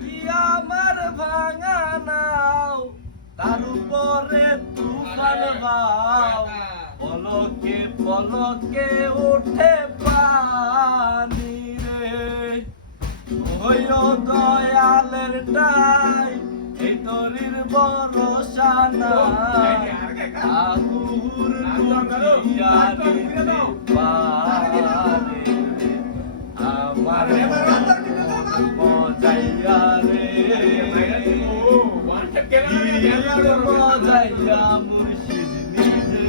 কি আমার ভাঙা নাও তার উপরে তুফান ভাও পলকে পলকে ওঠে পানি রে ওই দয়ালের টাই এই তরির ভরসা নাই আগুর লুটিয়া দিতে পারে আমার মজাইয়া রে মজাইয়া মুর্শিদ নিজে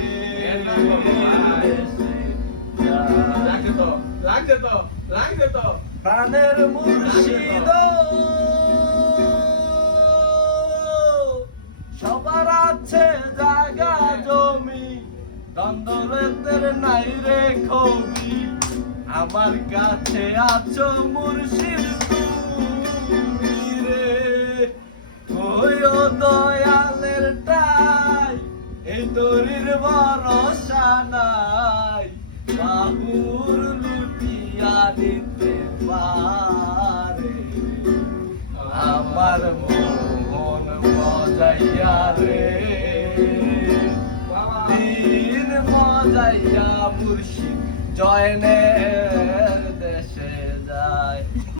লাগছে তো প্রাণের মুর্শিদ সবার আছে জায়গা জমি দ্বন্দ্বের নাই রে কবি আমার কাছে আছো মুর্শিদ তুমি রে ওই দয়ালের টাই এই তরির ভরসা নাই বাহুর লুটিয়া দিতে পারে আমার মন মজাইয়া রে দিন মজাইয়া মুর্শিদ জয়নে